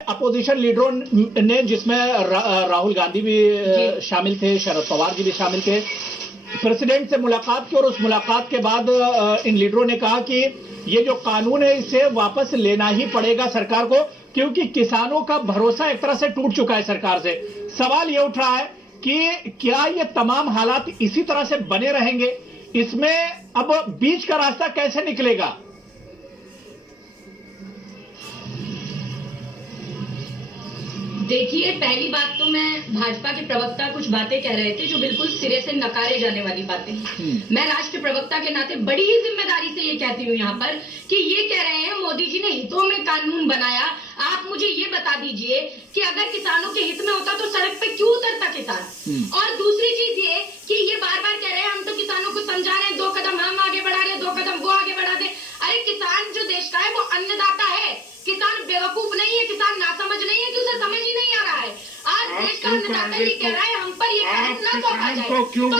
Opposition लीडरों ने, जिसमें राहुल गांधी भी शामिल थे, शरद पवार जी भी शामिल थे, प्रेसिडेंट से मुलाकात की और उस मुलाकात के बाद इन लीडरों ने कहा कि ये जो कानून है इसे वापस लेना ही पड़ेगा सरकार को, क्योंकि किसानों का भरोसा एक तरह से टूट चुका है सरकार से। सवाल ये उठ रहा है कि क्या ये तमाम हालात इसी तरह से बने रहेंगे? इसमें अब बीच का रास्ता कैसे निकलेगा? देखिए, पहली बात तो मैं भाजपा के प्रवक्ता कुछ बातें कह रहे थे जो बिल्कुल सिरे से नकारे जाने वाली बातें। मैं राष्ट्र प्रवक्ता के नाते बड़ी ही जिम्मेदारी से ये कहती हूँ यहाँ पर कि ये कह रहे हैं मोदी जी ने हितों में कानून बनाया। आप मुझे ये बता दीजिए कि अगर किसानों के हित में होता तो सड़क पे क्यों उतरता किसान? और दूसरी चीज ये कि ये बार बार कह रहे हैं हम तो किसानों को समझा रहे हैं, 2 कदम हम आगे बढ़ा रहे हैं, 2 कदम वो आगे बढ़ा दे। अरे किसान जो देश का है वो अन्नदाता है। किसान बेवकूफ नहीं है, किसान नासमझ नहीं है कि उसे समझ ही नहीं आ रहा है। आज देश का अन्नदाता ही कह रहा है हम पर ये कानून ना थोपा जाए, तो आप क्यों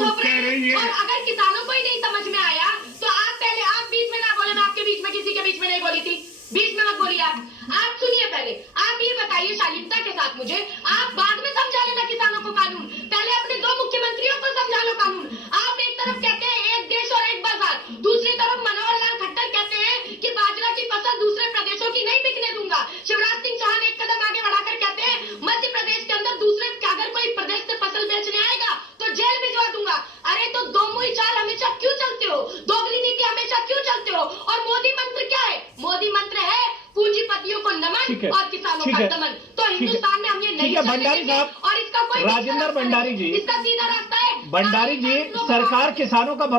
थोप रहे हैं? और अगर किसानों को ही नहीं समझ में आया तो आप बीच में ना बोले, मैं आपके बीच में किसी के बीच में नहीं बोली थी, बीच में मत बोलिए। आप सुनिए, पहले आप ये बताइए शालीनता के साथ मुझे, आप बाद में समझा लेना किसानों को कानून, पहले अपने 2 मुख्यमंत्रियों को समझा लो कानून। आप एक तरफ कहते हैं एक देश और एक बाजार, दूसरी तरफ मनोहर लाल खट्टर कहते हैं कि बाजरा की फसल दूसरे प्रदेशों की नहीं बिकने दूंगा। शिवराज सिंह चौहान एक कदम आगे बढ़ाकर कहते हैं मध्य प्रदेश के अंदर दूसरे अगर कोई प्रदेश से फसल बेचने आएगा तो जेल भिजवा दूंगा। अरे तो दो मुंही चाल हमेशा क्यों चलते हो? दोगली नीति हमेशा क्यों चलते हो? और मोदी मंत्र क्या है? मोदी मंत्र है पूंजीपतियों को नमन और किसानों का दमन। तो हिंदुस्तान में हम ये नहीं भंडारी साहब, और इसका कोई राजेंद्र भंडारी जी, इसका सीधा रास्ता है। भंडारी जी, सरकार किसानों का